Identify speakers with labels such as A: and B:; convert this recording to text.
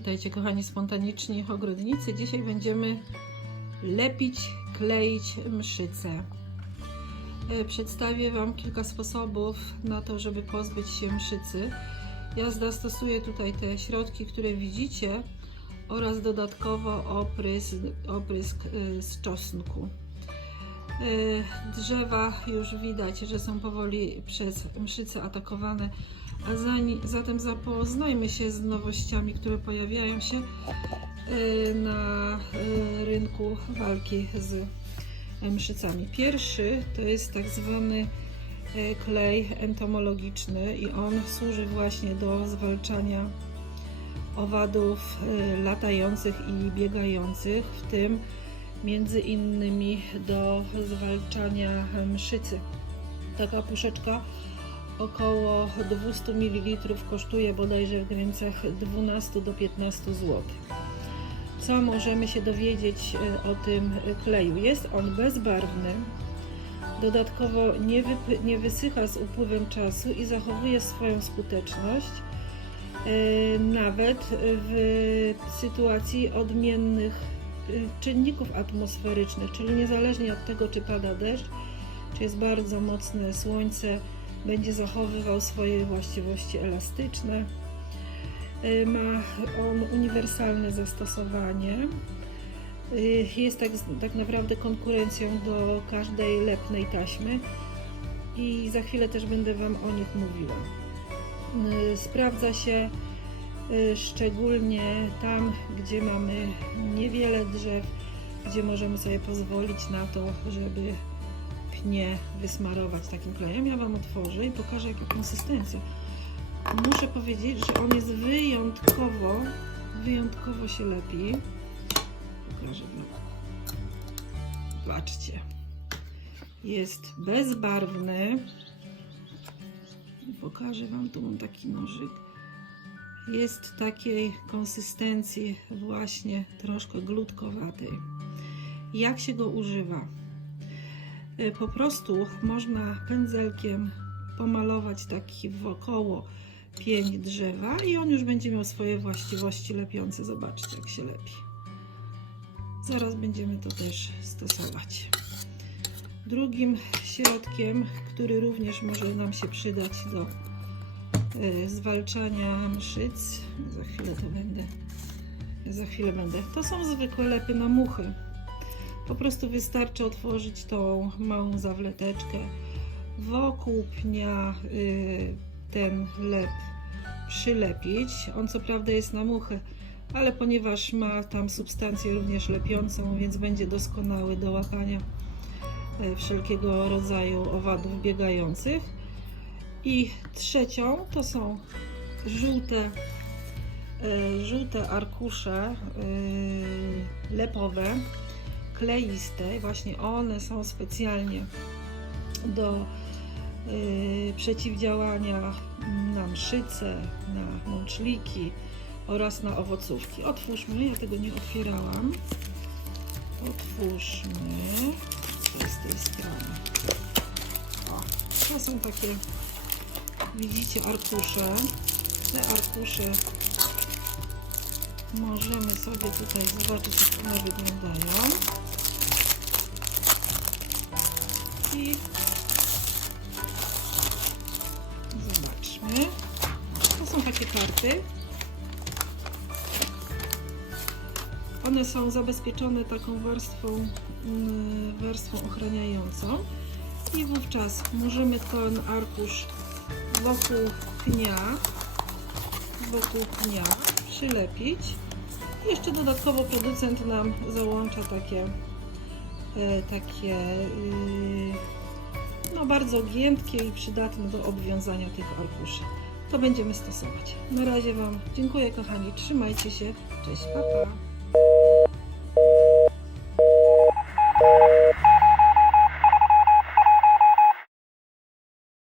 A: Witajcie kochani spontaniczni ogrodnicy. Dzisiaj będziemy lepić, kleić mszyce. E, Przedstawię Wam kilka sposobów na to, żeby pozbyć się mszycy. Ja zastosuję tutaj te środki, które widzicie oraz dodatkowo oprysk, oprysk e, z czosnku. E, Drzewa już widać, że są powoli przez mszyce atakowane, zatem zapoznajmy się z nowościami, które pojawiają się e, na e, rynku walki z mszycami. Pierwszy to jest tak zwany e, klej entomologiczny i on służy właśnie do zwalczania owadów e, latających i biegających, w tym między innymi do zwalczania mszycy. Taka puszeczka około 200 ml kosztuje bodajże w granicach 12 do 15 zł. Co możemy się dowiedzieć e, o tym kleju? Jest on bezbarwny, dodatkowo nie, nie wysycha z upływem czasu i zachowuje swoją skuteczność e, nawet w sytuacji odmiennych e, czynników atmosferycznych, czyli niezależnie od tego, czy pada deszcz, czy jest bardzo mocne słońce, będzie zachowywał swoje właściwości elastyczne. Y, Ma on uniwersalne zastosowanie. Y, Jest tak, tak naprawdę konkurencją do każdej lepnej taśmy i za chwilę też będę Wam o nich mówiła. Y, Sprawdza się szczególnie tam, gdzie mamy niewiele drzew, gdzie możemy sobie pozwolić na to, żeby pnie wysmarować takim klejem. Ja Wam otworzę i pokażę jaka konsystencja. Muszę powiedzieć, że on jest wyjątkowo, wyjątkowo się lepi. Pokażę Wam. Patrzcie. Jest bezbarwny. Pokażę Wam, tu mam taki nożyk. Jest takiej konsystencji właśnie troszkę glutkowatej. Jak się go używa? Y, po prostu można pędzelkiem pomalować taki wokoło pień drzewa i on już będzie miał swoje właściwości lepiące. Zobaczcie jak się lepi. Zaraz będziemy to też stosować. Drugim środkiem, który również może nam się przydać do y, zwalczania mszyc, za chwilę to będę, za chwilę będę, to są zwykłe lepy na muchy. Po prostu wystarczy otworzyć tą małą zawleteczkę. Wokół pnia y, ten lep przylepić. On co prawda jest na muchę, ale ponieważ ma tam substancję również lepiącą, więc będzie doskonały do łapania y, wszelkiego rodzaju owadów biegających. I trzecią to są żółte, y, żółte arkusze y, lepowe kleiste, właśnie one są specjalnie do y, przeciwdziałania na mszyce, na mączliki oraz na owocówki. Otwórzmy, ja tego nie otwierałam. Otwórzmy. To z tej strony. O, to są takie, widzicie, arkusze. Te arkusze możemy sobie tutaj zobaczyć, jak one wyglądają. I zobaczmy. To są takie karty. One są zabezpieczone taką warstwą, mm, warstwą ochraniającą. I wówczas możemy ten arkusz wokół pnia, wokół pnia przylepić. Jeszcze dodatkowo producent nam załącza takie takie yy, no bardzo giętkie i przydatne do obwiązania tych arkuszy. To będziemy stosować. Na razie Wam dziękuję kochani, trzymajcie się, cześć, pa pa.